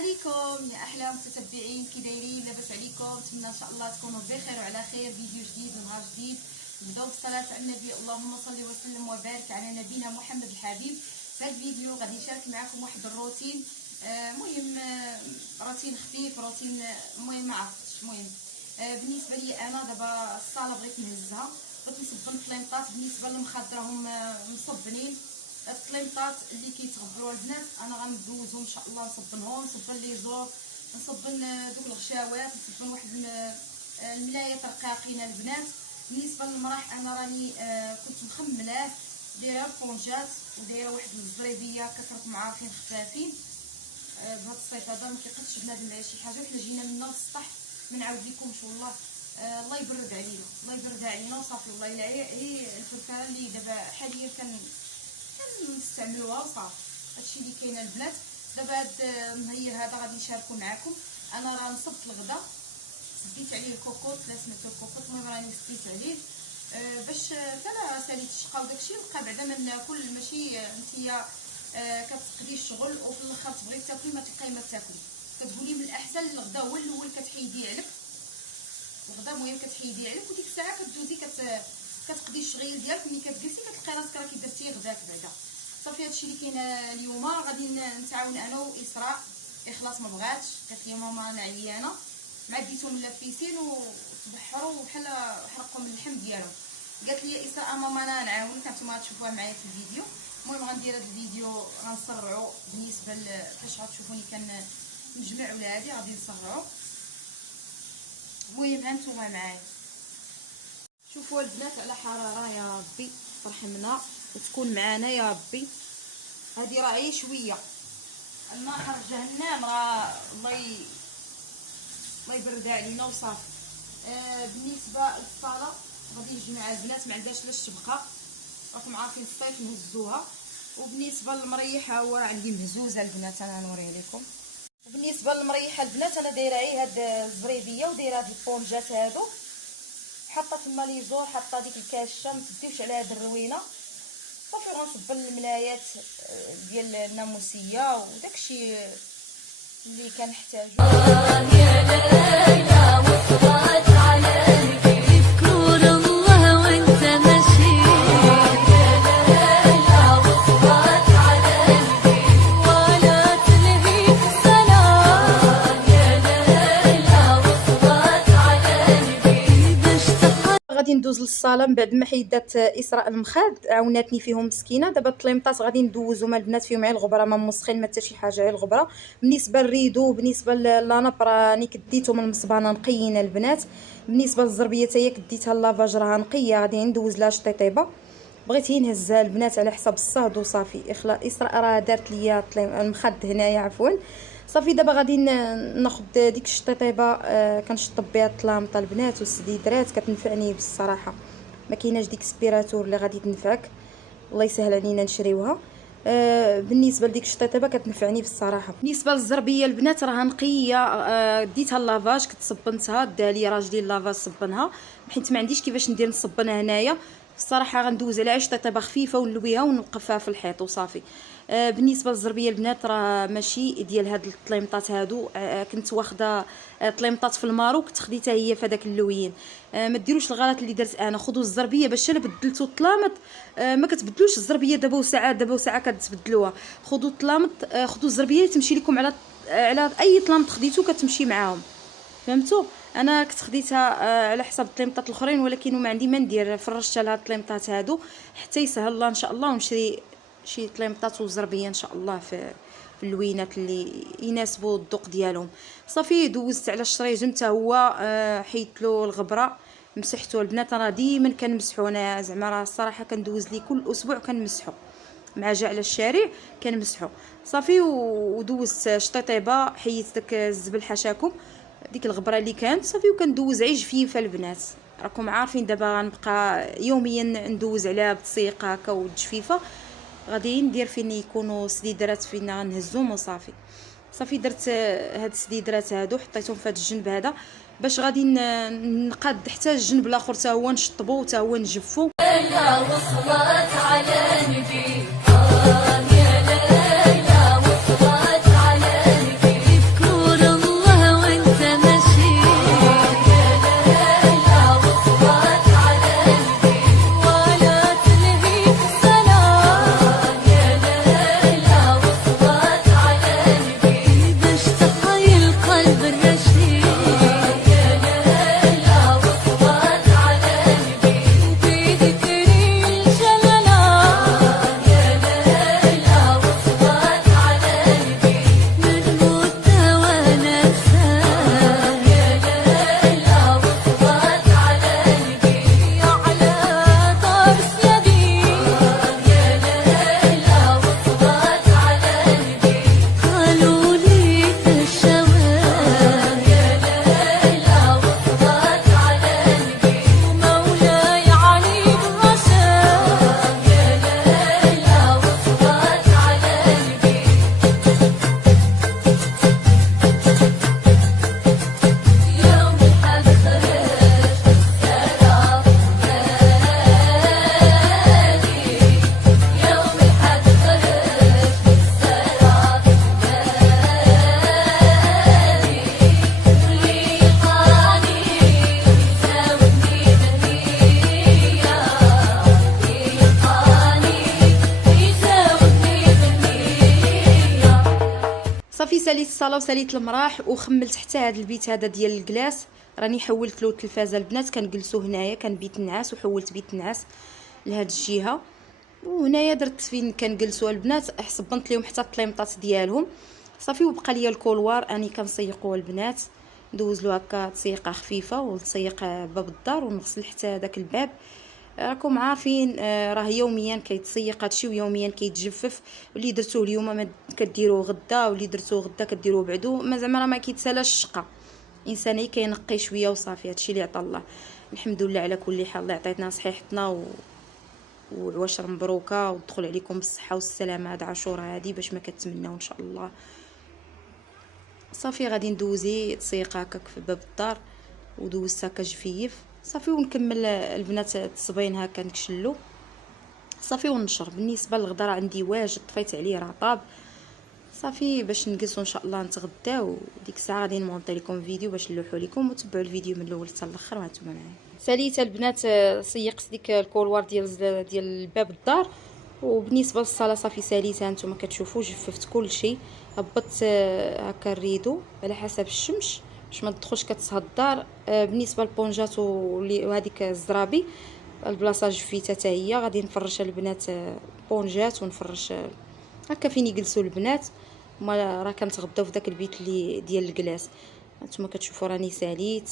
عليكم يا احلى متتبعين، كي دايرين؟ لاباس عليكم؟ نتمنى ان شاء الله تكونوا بخير وعلى خير. فيديو جديد ونهار جديد، نبداو بالصلاه على النبي. اللهم صل وسلم وبارك على نبينا محمد الحبيب. في هذا الفيديو غادي نشارك معكم واحد الروتين مهم، روتين خفيف، روتين المهم ما عرفتش. المهم بالنسبه لي انا دابا الصاله بغيت نهزها، بغيت نصبن الطليمطات. بالنسبه للمخاد راهم مصبنين. الطليمطات اللي كيتغبروا البنات انا غندوزهم ان شاء الله، نصبن لي زور، نصبن دوك الغشاوات، نصبن واحد الملايات رقاقين البنات. بالنسبه للمراح انا راني كنت مخملاه، دايره البونجات ودايره واحد الزريبيه كتركم عارفين خفافين. بهذا الصيف هذا ما كيقدش بنادم مع شي حاجه، حنا جينا منا للسطح ما نعاود لكمش والله. الله يبرد علينا، الله يبرد علينا وصافي. والله الا هي الفركاره اللي دابا حاليا كنستعملوها وصافي. هادشي اللي كاين البنات. دابا هاد المهير هذا غادي نشاركو معكم. انا راه نصبت الغدا، سديت عليه الكوكوط، لا سميتو الكوكوط، المهم راني سديت عليه باش حتى ساليت الشقه وداكشي نبقى بعدا ما ناكل. ماشي نتيا كتقضي الشغل وفي الاخر تبغي تاكلي ما تبقاي ما تاكلي، كتقولي من الاحسن الغدا هو الاول كتحيدي عليك. الغدا المهم كتحيدي عليك وديك الساعه كتدوزي كتقضي الشغيل ديالك. ملي كتجلسي كتلقاي راسك راكي درتي غداك بعدا. صافي هادشي اللي كاين اليوم. غادي نتعاون انا واسراء. اخلاص ما بغاتش، قالت لي ماما انا عيانه، مع ديتهم لافيسين وتبحروا بحال حرقوا من اللحم ديالهم. قالت لي اسراء ماما انا نعاونك، نتوما غتشوفوها معايا في الفيديو. المهم غندير هذا الفيديو غنسرعو بالنسبه فاش غتشوفوني كنجمع ولا هادي غادي نسرعو. المهم هانتوما معايا. شوفوا البنات على حراره يا ربي ترحمنا وتكون معانا يا ربي. هذه راه غير شويه، النار جهنم راه الله يبرد علينا وصافي. بالنسبه للصاله غادي نجمع البنات، ما عندهاش لاش تبقى، راكم عارفين الصيف نهزوها. وبالنسبه للمريح هو راه عندي مهزوزه البنات، انا نوريه لكم. وبالنسبه للمريحه البنات انا دايره غير هاد الزريبيه ودايره هاد البونجات هادو، حاطه تما لي زور، حاطه ديك الكاشه، ما تديوش على هاد الروينه. صافي غنصب الملايات ديال الناموسيه وداكشي اللي كنحتاجو. يا ليلى وصلت عليك كون الله وانت ماشي. يا ليلى وصلت عليك ولا تلهيك السلام. يا ليلى وصلت عليك باش غادي ندوز للصاله من بعد ما حيدات اسراء المخاد، عاوناتني فيهم مسكينه. دابا الطليمطات غادي ندوزو مع البنات فيهم غير الغبره، ما موسخين ما حتى شي حاجه، غير الغبره. بالنسبه للريدو بالنسبه للاناب راني كديتهم من المصبانه نقيين البنات. بالنسبه للزربيه حتى هي كديتها لافاج راها نقيه، غادي ندوز لها شطيطيبه. بغيت هي نهزها البنات على حساب الصهد وصافي. اسراء راه دارت ليا المخد هنايا عفوا. صافي دابا غادي ناخذ ديك الشطيطيبه كنشطب بها الطلامطه البنات والسديدرات، كتنفعني بالصراحه. ما كايناش ديك سبيراتور اللي غادي تنفعك، الله يسهل علينا نشريوها. بالنسبه لديك الشطيطيبه كتنفعني بالصراحه. بالنسبه للزربيه البنات راها نقيه، ديتها لافاج، كنت صبنتها، دا لي راجلي لافاج صبنها حيت ما عنديش كيفاش ندير نصبنها هنايا. الصراحه غندوز على شطيطيبه خفيفه ونلويها ونوقفها في الحيط وصافي. بالنسبه للزربيه البنات راه ماشي ديال هاد الطليمطات هادو، كنت واخده طليمطات في الماروك كنت خديتها هي في هذاك اللوين. ما ديروش الغلط اللي درت انا، خذوا الزربيه باش الا بدلتو الطلامط ما كتبدلوش الزربيه دابا وساعه كتبدلوها. خذوا الطلامط، خذوا الزربيه تمشي لكم على اي طلامط خديتو كتمشي معاهم، فهمتوا؟ انا كنت خديتها على حساب الطليمطات الاخرين، ولكن ما عندي ما ندير، فرشت على هاد الطليمطات هادو حتى يسهل الله ان شاء الله، ونشري شي طليمطات وزربيه ان شاء الله في اللوينات اللي يناسبوا الذوق ديالهم. صافي دوزت على الشريجم حتى هو، حيدت له الغبره، مسحته البنات. انا ديما كنمسحو، انا زعما راه الصراحه كندوز لي كل اسبوع كنمسحو مع جا على الشارع كنمسحو. صافي ودوزت شطيطيبه، حيدت داك الزبل حاشاكم ديك الغبره اللي كانت صافي، وكندوز عي جفيفه البنات. راكم عارفين دابا غنبقى يوميا ندوز عليها بتسيق هكا وجفيفه. غادي ندير فين يكونوا سديدرات فين غنهزهم وصافي. صافي درت هاد السديدرات هادو حطيتهم في هاد الجنب هذا باش غادي نقاد حتى الجنب الاخر حتى هو نشطبو حتى هو نجفو. ليلى وصلت على نبي. يا ليلى وصلت على نبي صافي ساليت الصاله وساليت المراح وخملت حتى هذا البيت هذا ديال الكلاس. راني حولت له التلفازه البنات، كنجلسوا هنايا، كان بيت النعاس وحولت بيت النعاس لهاد الجهه. وهنايا درت فين كنجلسوا البنات، حصبنت لهم حتى الطليمطات ديالهم صافي. وبقى ليا الكولوار اني كنسيقوا البنات، ندوز له هكا تسيقه خفيفه ونسيق باب الدار ونغسل حتى داك الباب. راكم عارفين راه يوميا كيتسيق هادشي ويوميا كيتجفف. واللي درتوه اليوم ما كديروه غدا، واللي درتوه غدا كديروه بعدو، ما زعما راه ما كيتسالاش الشقه. الانسان كينقي شويه وصافي، هادشي اللي عطا الله. الحمد لله على كل حال. الله يعطينا صحيحتنا وعواشر مبروكه ودخل عليكم بالصحه والسلامه هاد عاشوره هادي باش ما كتمناو ان شاء الله. صافي غادي ندوزي تسيق هكاك في باب الدار ودوزت هكا جفيف صافي. ونكمل البنات التصبين هكا نكشلو صافي ونشر. بالنسبه للغداء عندي واجد طفيت عليه راه طاب صافي باش نجلسوا ان شاء الله نتغداو. ديك الساعه غادي نمونطي لكم فيديو باش نلوحوا لكم وتبعوا الفيديو من الاول حتى الاخر وانتم معايا. ساليت البنات سيقت ديك الكولوار ديال باب الدار. وبالنسبه للصاله صافي ساليتها، نتوما كتشوفوا جففت كل شيء. هبطت هكا الريدو على حسب الشمس باش ما تدخلش كتصهد الدار. بالنسبه للبونجات وهذيك الزرابي البلاصه جفيتها حتى هي. غادي نفرش البنات بونجات ونفرش هكا فين يجلسوا البنات. ما راه كنتغداو في داك البيت اللي ديال الكلاس. هانتوما كتشوفوا راني ساليت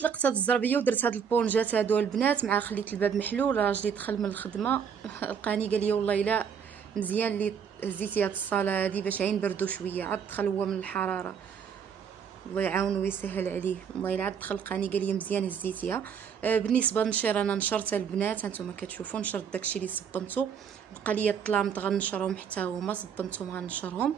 طلقت هاد الزربيه ودرت هاد البونجات هادو البنات، مع خليت الباب محلول. راجلي دخل من الخدمه لقاني قال لي والله الا مزيان اللي هزيتي هاد الصاله هادي باش عين بردو شويه. عاد دخل هو من الحراره، الله يعاونه ويسهل عليه. والله الا عاد دخل لقاني قال لي مزيان هزيتيها. بالنسبه للنشير انا نشرت البنات، هانتوما كتشوفوا نشرت داكشي اللي صبنتو. بقى ليا الطلامط غنشرهم حتى هما، صبنتهم غنشرهم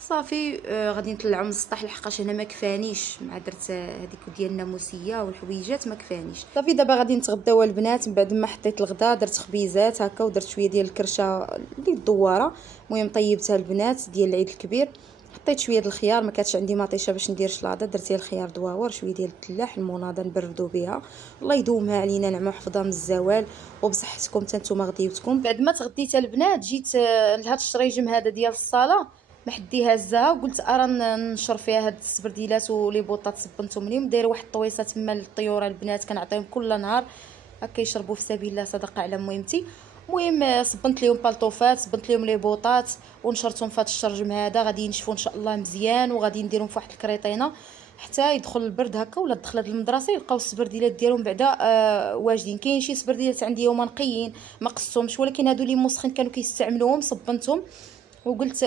صافي. غادي نطلعهم من السطح لحقاش هنا ما كفانيش، مع درت هذيك ديال الناموسيه والحويجات ما كفانيش. صافي دابا غادي نتغداو البنات. من بعد ما حطيت الغدا درت خبيزات هكا ودرت شويه ديال الكرشه اللي الدواره. المهم طيبتها البنات ديال العيد الكبير. حطيت شويه ديال الخيار، ما كانتش عندي مطيشه باش ندير شلاضه، درت الخيار دواور شويه ديال التلاح المناضه نبردو بها. الله يدومها علينا نعمه وحفظها من الزوال وبصحتكم حتى نتوما غديوتكم. بعد ما تغديت البنات جيت لهاد الشريجم هذا ديال الصاله ما حدي هزها وقلت ارا ننشر فيها هاد السبرديلات ولي بوطات صبنتهم ليهم. دايره واحد الطويصه تما للطيور البنات كنعطيهم كل نهار هكا يشربوا في سبيل الله صدقه على مهمتي. المهم صبنت لهم بالطوفات، صبنت لهم لي بوطات ونشرتهم في هذا الشرجم هذا. غادي ينشفوا ان شاء الله مزيان وغادي نديرهم في واحد الكريطينه حتى يدخل البرد هكا. ولا دخلت المدرسه يلقاو السبرديلات ديالهم بعدا واجدين. كاين شي سبرديلات عندي هما نقيين ما قصهمش، ولكن هادو اللي مسخن كانوا كيستعملوهم صبنتهم وقلت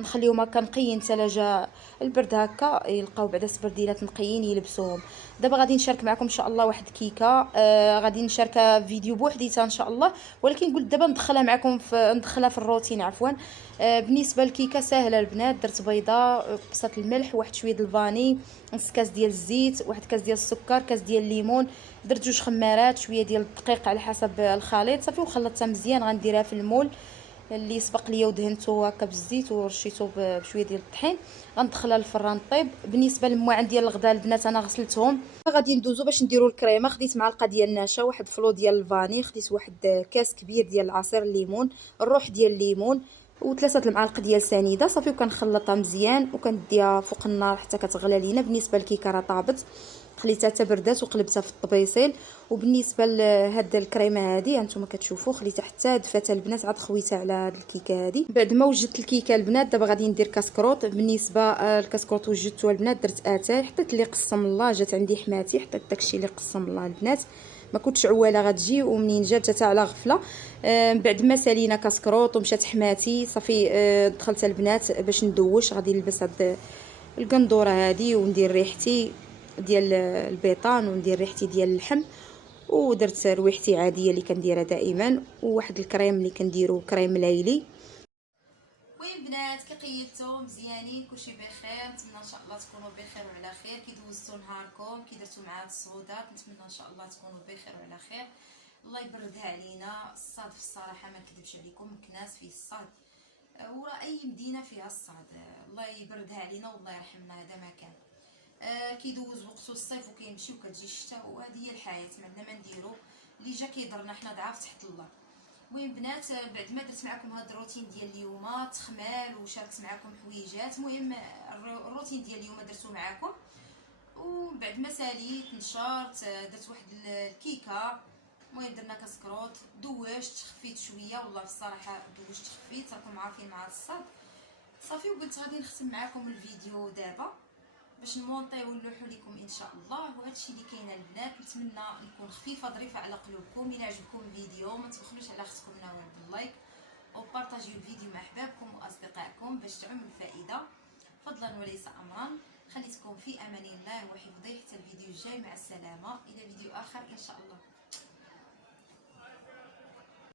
نخليهم هكا نقيين حتى جا البرد هكا يلقاو بعدا سبرديلات نقيين يلبسوهم. دابا غادي نشارك معكم ان شاء الله واحد كيكه. غادي نشاركها فيديو بوحديتها ان شاء الله، ولكن قلت دابا ندخلها معكم ندخلها في الروتين عفوا. بالنسبه للكيكه ساهله البنات. درت بيضه، قصه الملح، واحد شويه د الفاني، نص كاس ديال الزيت، واحد كاس ديال السكر، كاس ديال الليمون، درت جوج خمارات، شويه ديال الدقيق على حسب الخليط صافي. وخلطتها مزيان. غنديرها في المول اللي سبق ليا ودهنته هكا بالزيت ورشيته بشويه ديال الطحين. غندخلها للفران طيب. بالنسبه للمواعن ديال الغداء البنات انا غسلتهم. غادي ندوزو باش نديرو الكريمه. خديت معلقه ديال النشا، واحد فلو ديال الفاني، خديت واحد كاس كبير ديال عصير الليمون، الروح ديال الليمون، وثلاثه المعالق ديال سنيده صافي. وكنخلطها مزيان وكنديها فوق النار حتى كتغلى لينا. بالنسبه للكيكه راه طابت، خليتها حتى بردات وقلبتها في الطبيصيل. وبالنسبه لهاد الكريمه هذه هانتوما كتشوفوا خليتها حتى دفات البنات، عاد خويتها على هاد الكيكه هذه. بعد ما وجدت الكيكه البنات دابا غادي ندير كاسكروط. بالنسبه للكاسكروط وجدته البنات درت اتاي، حطيت اللي قسم الله، جات عندي حماتي حطيت داكشي اللي قسم الله البنات، ما كنتش عواله غتجي ومنين جات على غفله. بعد ما سالينا كاسكروط ومشات حماتي صافي دخلت البنات باش ندوش. غادي نلبس هاد القندوره هذه وندير ريحتي ديال البيطان وندير ريحتي ديال اللحم، ودرت رويحتي عاديه اللي كنديرها دائما، وواحد الكريم اللي كنديرو كريم ليلي. المهم بنات كي قيدتو مزيانين كلشي بخير. نتمنى ان شاء الله تكونوا بخير وعلى خير. كي دوزتوا نهاركم كي درتوا مع هاد الصعودات نتمنى ان شاء الله تكونوا بخير وعلى خير. الله يبردها علينا. الصاد في الصراحه ما نكذبش عليكم مكناس فيه الصاد، وراه اي مدينه فيها الصاد. الله يبردها علينا والله يرحمنا. هذا ما كان كيدوز وقت الصيف وكيمشي وكتجي الشتاء، وهذه هي الحياه ما عندنا ما نديرو. اللي جا كيضرنا حنا ضعاف تحت الله. المهم بنات بعد ما درت معكم هذا الروتين ديال اليوم، تخمال وشاركت معكم حويجات، المهم الروتين ديال اليوم درتو معكم. وبعد ما ساليت نشرت درت واحد الكيكه، المهم درنا كسكروت، دوشت خفيت شويه، والله في الصراحه دوشت خفيت، راكم عارفين مع الصاد صافي. وقلت غادي نختم معكم الفيديو دابا باش نمونطي ونلوحو لكم ان شاء الله. وهذا الشيء اللي كاين البنات، نتمنى نكون خفيفه ظريفه على قلوبكم. الى عجبكم الفيديو ما تبخلوش على اختكم نوال باللايك، وبارطاجيو الفيديو مع احبابكم واصدقائكم باش تعم الفائده، فضلا وليس امرا. خليتكم في امان الله وحفظه حتى الفيديو الجاي، مع السلامه، الى فيديو اخر ان شاء الله.